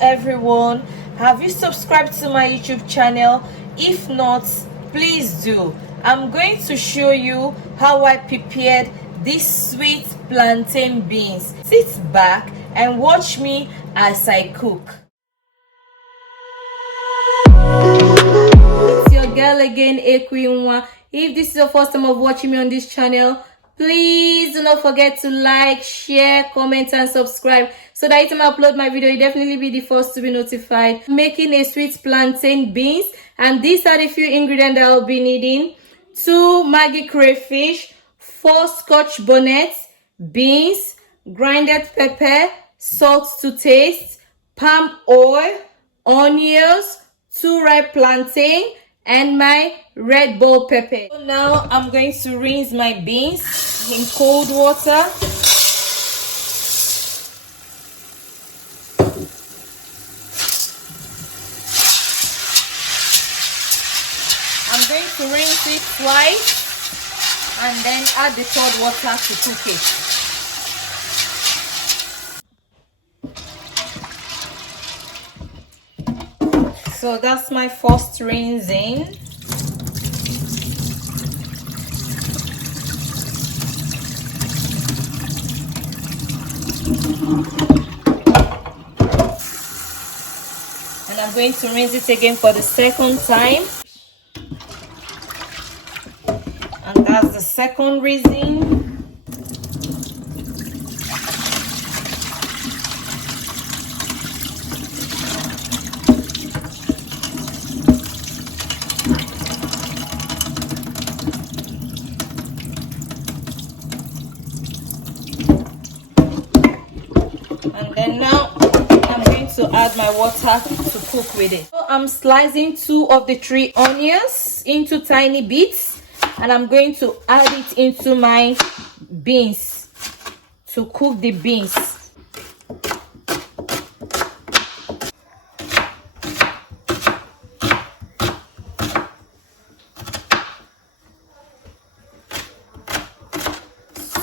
everyone. Have you subscribed to my YouTube channel? If not, please do. I'm going to show you how I prepared these sweet plantain beans. Sit back and watch me as I cook. It's your girl again, Ekwinwa. If this is your first time of watching me on this channel, please do not forget to like, share, comment and subscribe so that anytime I upload my video, you definitely be the first to be notified. I'm making a sweet plantain beans, and these are the few ingredients that I'll be needing: 2 Maggi Crayfish, 4 Scotch bonnets, beans, grinded pepper, salt to taste, palm oil, onions, 2 ripe plantain, and my red bell pepper. So now I'm going to rinse my beans in cold water. I'm going to rinse it twice and then add the cold water to cook it. So that's my first rinsing. And I'm going to rinse it again for the second time. And that's the second rinsing. And then now I'm going to add my water to cook with it. So I'm slicing 2 of the 3 onions into tiny bits, and I'm going to add it into my beans to cook the beans.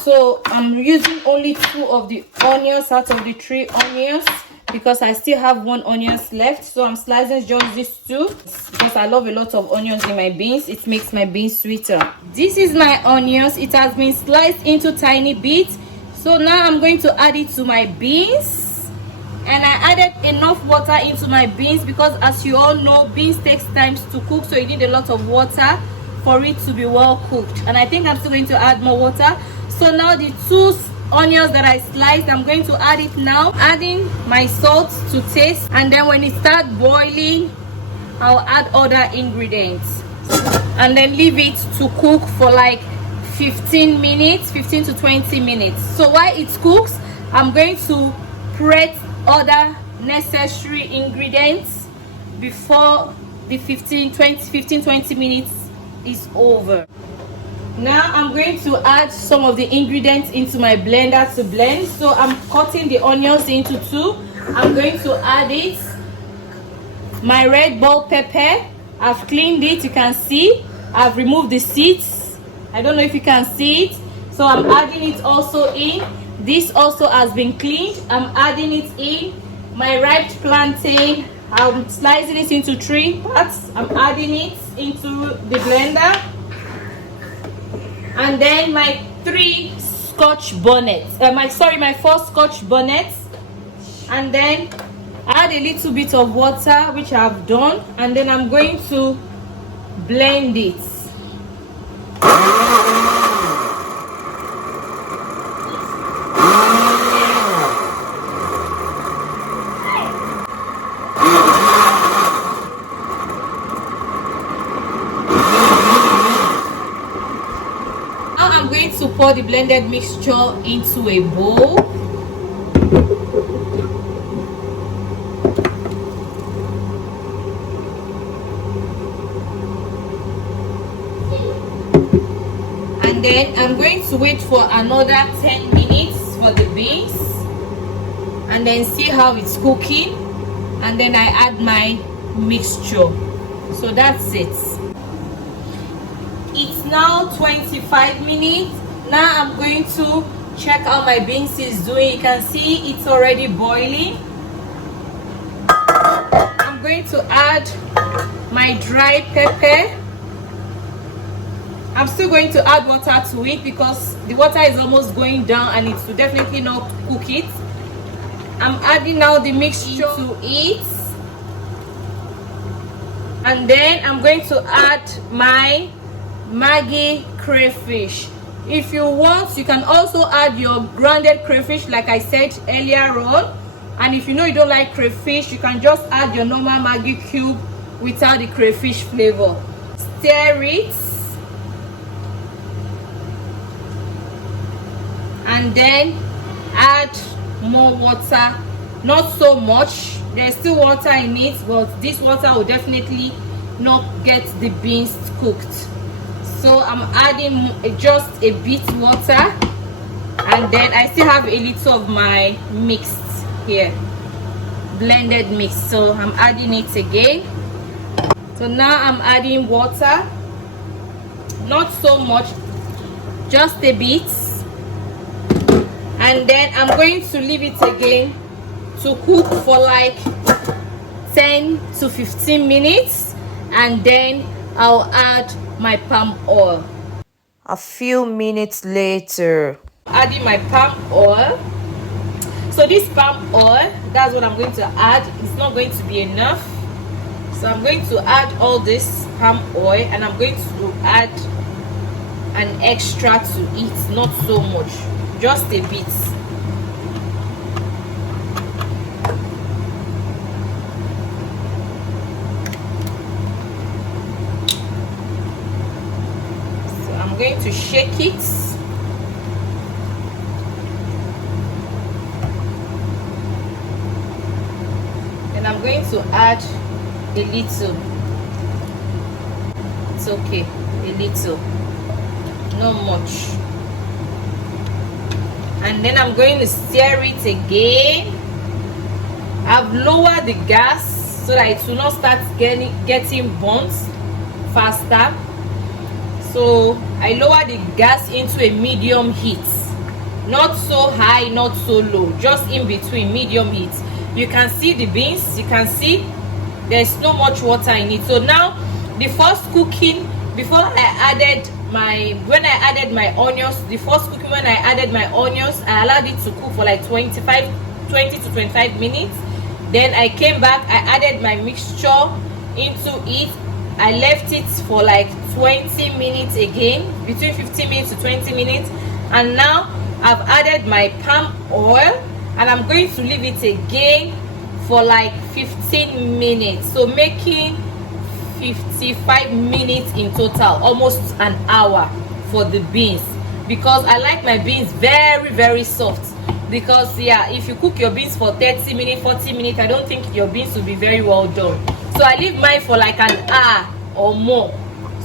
So I'm using only 2 of the onions out of the 3 onions because I still have 1 onion left. So I'm slicing just these 2 because I love a lot of onions in my beans. It makes my beans sweeter. This is my onions. It has been sliced into tiny bits. So now I'm going to add it to my beans. And I added enough water into my beans because, as you all know, beans takes time to cook. So you need a lot of water for it to be well cooked. And I think I'm still going to add more water. So now the 2 onions that I sliced, I'm going to add it now, adding my salt to taste, and then when it starts boiling, I'll add other ingredients and then leave it to cook for like 15 to 20 minutes. So while it cooks, I'm going to prep other necessary ingredients before the 15-20 minutes is over. Now I'm going to add some of the ingredients into my blender to blend. So I'm cutting the onions into 2. I'm going to add it, my red bell pepper. I've cleaned it, you can see. I've removed the seeds. I don't know if you can see it. So I'm adding it also in. This also has been cleaned. I'm adding it in. My ripe plantain, I'm slicing it into 3 parts. I'm adding it into the blender. And then my 3 Scotch bonnets, my 4 Scotch bonnets, and then add a little bit of water, which I've done, and then I'm going to blend it. I'm going to pour the blended mixture into a bowl. And then I'm going to wait for another 10 minutes for the beans and then see how it's cooking, and then I add my mixture. So that's it. It's now 25 minutes. Now I'm going to check how my beans is doing. You can see it's already boiling. going to add my dry pepper. I'm still going to add water to it because the water is almost going down and it will definitely not cook it. I'm adding now the mixture to it, and then I'm going to add my Maggi crayfish. If you want, you can also add your grounded crayfish like I said earlier on. And if you know you don't like crayfish, you can just add your normal Maggi cube without the crayfish flavor. Stir it, and then add more water. Not so much, there's still water in it, but this water will definitely not get the beans cooked. So I'm adding just a bit water, and then I still have a little of my mixed here, blended mix, so I'm adding it again. So now I'm adding water, not so much, just a bit, and then I'm going to leave it again to cook for like 10 to 15 minutes, and then I'll add my palm oil. A few minutes later, adding my palm oil. So this palm oil, that's what I'm going to add. It's not going to be enough, so I'm going to add all this palm oil, and I'm going to add an extra to it, not so much, just a bit. So I'm going to shake it. I'm going to add a little. It's okay, a little, not much. And then I'm going to stir it again. I've lowered the gas so that it will not start getting burnt faster. So I lowered the gas into a medium heat, not so high, not so low, just in between, medium heat. You can see the beans, you can see there's not much water in it. So now the first cooking, before I added when I added my onions, the first cooking when I added my onions, I allowed it to cook for like 20 to 25 minutes. Then I came back, I added my mixture into it. I left it for like 20 minutes again, between 15 minutes to 20 minutes. And now I've added my palm oil, and I'm going to leave it again for like 15 minutes, so making 55 minutes in total, almost an hour for the beans, because I like my beans very, very soft. Because yeah, if you cook your beans for 30 minutes, 40 minutes, I don't think your beans will be very well done. So I leave mine for like an hour or more,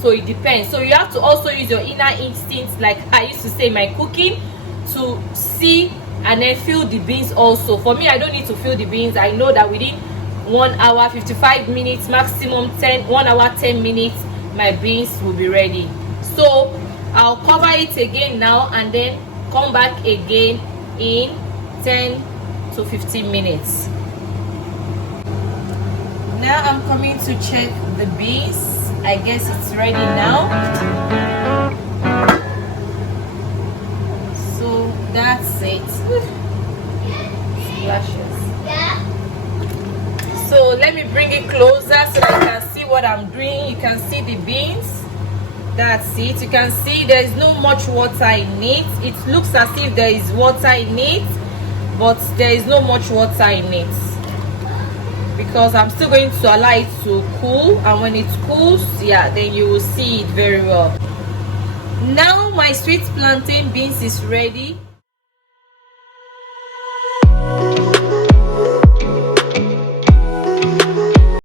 so it depends. So you have to also use your inner instincts, like I used to say in my cooking, to see and then fill the beans also. For me, I don't need to fill the beans. I know that within 1 hour 55 minutes, maximum 1 hour 10 minutes, my beans will be ready. So I'll cover it again now, and then come back again in 10 to 15 minutes. Now I'm coming to check the beans. I guess it's ready now. That's it. Splashes. So let me bring it closer so that you can see what I'm doing. You can see the beans. That's it. You can see there is no much water in it. It looks as if there is water in it, but there is no much water in it, because I'm still going to allow it to cool, and when it cools, yeah, then you will see it very well. Now my sweet plantain beans is ready.